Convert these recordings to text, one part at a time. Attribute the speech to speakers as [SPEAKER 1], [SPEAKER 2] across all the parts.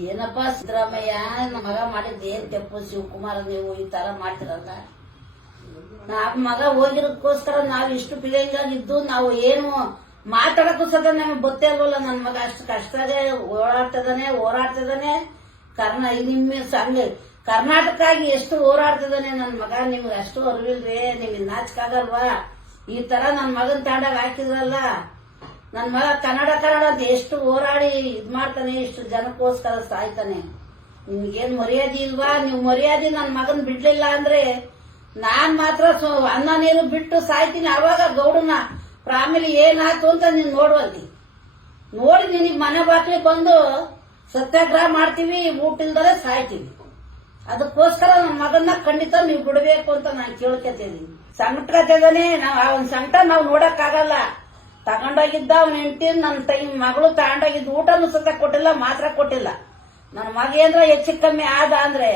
[SPEAKER 1] ಏನಪ್ಪ ಸಿದ್ದರಾಮಯ್ಯ? ನಮ್ಮ ಮಗ ಮಾಡಿದ್ದು ಏನ್ ತಪ್ಪು? ಶಿವಕುಮಾರ್, ನೀವು ಈ ತರ ಮಾಡ್ತಿರಲ್ಲ? ನಾವ್ ಮಗ ಹೋಗಿರೋದಕ್ಕೋಸ್ಕರ ನಾವ್ ಇಷ್ಟು ಬಿಗಂಗಾಗಿದ್ದು ನಾವು ಏನು ಮಾತಾಡಕ್ಕೂ ಸದ ನಮಗೆ ಗೊತ್ತೇ ಅಲ್ವಲ್ಲ ನನ್ ಮಗ. ಅಷ್ಟು ಕಷ್ಟದೇ ಓಡಾಡ್ತಿದಾನೆ ಕರ್ನ ಕರ್ನಾ ನಿಮ್ಮ ಸಂಘ ಕರ್ನಾಟಕಾಗಿ ಎಷ್ಟು ಹೋರಾಡ್ತಿದಾನೆ ನನ್ ಮಗ? ನಿಮ್ಗೆ ಅಷ್ಟು ಅರಿವಿಲ್ರಿ ನಿಮ್ಗೆ ನಾಚಿಕಾಗಲ್ವಾ? ಈ ತರ ನನ್ ಮಗನ್ ತಾಂಡಾಗ ಹಾಕಿದ್ರಲ್ಲ. ನನ್ ಮಗ ಕನ್ನಡ ಕನ್ನಡ ಅಂತ ಎಷ್ಟು ಹೋರಾಡಿ ಇದ್ ಮಾಡ್ತಾನೆ ಇಷ್ಟು ಜನಕ್ಕೋಸ್ಕರ ಸಾಯ್ತಾನೆ. ನಿಮ್ಗೇನ್ ಮರ್ಯಾದೆ ಇಲ್ವಾ? ನೀವು ಮರ್ಯಾದೆ ನನ್ ಮಗನ್ ಬಿಡ್ಲಿಲ್ಲ ಅಂದ್ರೆ ನಾನ್ ಮಾತ್ರ ಅನ್ನ ನೀರು ಬಿಟ್ಟು ಸಾಯ್ತೀನಿ, ಅವಾಗ ಗೌಡನ ಫ್ಯಾಮಿಲಿ ಏನಾಯ್ತು ಅಂತ ನೀನ್ ನೋಡುವಲ್ಲಿ ನೋಡಿ ನಿನಗ್ ಮನೆ ಬಾಕ್ಲಿ ಬಂದು ಸತ್ಯಾಗ್ರಹ ಮಾಡ್ತೀವಿ, ಊಟ ಇಲ್ದರೆ ಸಾಯ್ತೀವಿ. ಅದಕ್ಕೋಸ್ಕರ ನನ್ನ ಮಗನ್ನ ಖಂಡಿತ ನೀವು ಬಿಡಬೇಕು ಅಂತ ನಾನು ಕೇಳ್ಕೊತೀನಿ. ಸಂಕಟದಿದ್ದಾನೆ ನಾವ್ ಆ ಒಂದ್ ಸಂಕಟ ನಾವು ನೋಡಕ್ ಆಗಲ್ಲ ತಗೊಂಡೋಗಿದ್ದ ಅವ್ನ ಹೆಂಡತಿ ನನ್ನ ತೈ ಮಗಳು ತಗೊಂಡೋಗಿದ್ದ ಊಟನು ಸತ ಕೊಟ್ಟಿಲ್ಲ, ಮಾತ್ರ ಕೊಟ್ಟಿಲ್ಲ. ನನ್ನ ಮಗ ಏನ್ರ ಹೆಚ್ಚು ಕಮ್ಮಿ ಆದ ಅಂದ್ರೆ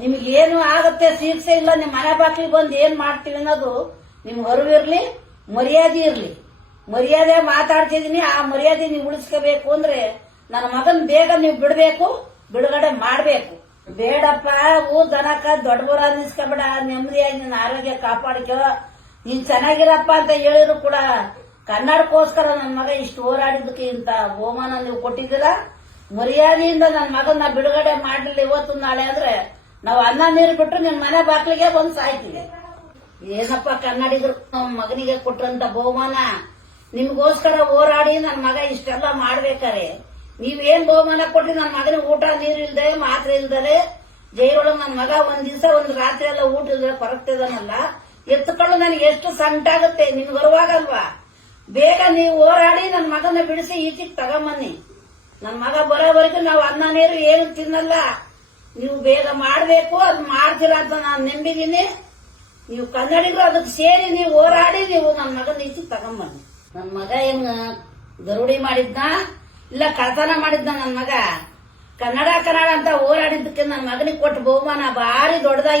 [SPEAKER 1] ನಿಮ್ಗೆ ಏನು ಆಗತ್ತೆ ಶೀರ್ಷೆ ಇಲ್ಲ ನಿಮ್ಮ ಮನೆ ಬಾಕ್ಲಿಗೆ ಬಂದು ಏನ್ ಮಾಡ್ತೀವಿ ಅನ್ನೋದು ನಿಮ್ಗೆ ಅರಿವಿರ್ಲಿ ಮರ್ಯಾದೆ ಇರ್ಲಿ. ಮರ್ಯಾದೆ ಮಾತಾಡ್ತಿದೀನಿ, ಆ ಮರ್ಯಾದೆ ನೀವು ಉಳಿಸ್ಕೋಬೇಕು ಅಂದ್ರೆ ನನ್ನ ಮಗನ್ ಬೇಗ ನೀವು ಬಿಡಬೇಕು, ಬಿಡುಗಡೆ ಮಾಡ್ಬೇಕು. ಬೇಡಪ್ಪ, ಊ ದನಕ ದೊಡ್ಡಬರ ಅನ್ನಿಸ್ಕೊಬೇಡ, ನೆಮ್ಮದಿಯಾಗಿ ನಿನ್ನ ಆರೋಗ್ಯ ಕಾಪಾಡ್ಕೋ, ನೀನ್ ಚೆನ್ನಾಗಿರಪ್ಪ ಅಂತ ಹೇಳಿದ್ರು ಕೂಡ ಕನ್ನಡಕ್ಕೋಸ್ಕರ ನನ್ನ ಮಗ ಇಷ್ಟು ಹೋರಾಡಿದ್ದಕ್ಕೆ ಇಂತ ಬಹುಮಾನ ನೀವು ಕೊಟ್ಟಿದ್ದೀರ? ಮರ್ಯಾದೆಯಿಂದ ನನ್ನ ಮಗನ ಬಿಡುಗಡೆ ಮಾಡಲಿಲ್ಲ ಇವತ್ತು ನಾಳೆ ಅಂದ್ರೆ ನಾವು ಅನ್ನ ನೀರು ಬಿಟ್ಟು ನಿನ್ ಮನೆ ಬಾಕ್ಲಿಗೆ ಬಂದು ಸಾಯ್ತೀವಿ. ಏನಪ್ಪ ಕನ್ನಡಿಗರು? ನಮ್ಮ ಮಗನಿಗೆ ಕೊಟ್ಟಂತ ಬಹುಮಾನ. ನಿಮ್ಗೋಸ್ಕರ ಹೋರಾಡಿ ನನ್ನ ಮಗ ಇಷ್ಟೆಲ್ಲ ಮಾಡ್ಬೇಕಾರೆ. ನೀವೇನ್ ಬಹುಮಾನ ಕೊಟ್ಟಿ ನನ್ನ ಮಗನಿಗೆ ಊಟ, ನೀರು ಇಲ್ದೆ, ಮಾತ್ರೆ ಇಲ್ದಲೆ? ಜೈಲೊಳಗೆ ನನ್ನ ಮಗ ಒಂದ್ ದಿವಸ, ಒಂದ್ ರಾತ್ರಿ ಎಲ್ಲ ಊಟ ಇಲ್ದೆ ಕೊರಗ್ತಿದಾನಲ್ಲ ಎತ್ಕೊಂಡು ನನಗೆ ಎಷ್ಟು ಸಂಕಟ ಆಗುತ್ತೆ ನಿಮ್ಗೆ ಬರುವಾಗಲ್ವಾ? ಬೇಗ ನೀವು ಹೋರಾಡಿ ನನ್ನ ಮಗನ ಬಿಡಿಸಿ ಈಚಿಗೆ ತಗೊಂಬನ್ನಿ. ನನ್ನ ಮಗ ಬರೋವರೆಗೂ ನಾವು ಅನ್ನ, ನೀರು ಏನು ತಿನ್ನಲ್ಲ. ನೀವು ಬೇಗ ಮಾಡಬೇಕು, ಅದು ಮಾಡ್ತೀರ ಅಂತ ನಾನು ನಂಬಿದೀನಿ ನೀವು ಕನ್ನಡಿಗರು ಅದಕ್ಕೆ ಸೇರಿ ನೀವು ಹೋರಾಡಿ, ನೀವು ನನ್ನ ಮಗನ ಈಚಿಗೆ ತಗೊಂಬನ್ನಿ. ನನ್ನ ಮಗ ಏನ್ ಗರುಡಿ ಮಾಡಿದ್ನ? ಇಲ್ಲ ಕಳ್ತನ ಮಾಡಿದ್ನ ನನ್ನ ಮಗ? ಕನ್ನಡ ಕನ್ನಡ ಅಂತ ಹೋರಾಡಿದ್ದಕ್ಕೆ ನನ್ನ ಮಗನಿಗೆ ಕೊಟ್ಟ ಬಹುಮಾನ ಭಾರಿ ದೊಡ್ಡದಾಗಿ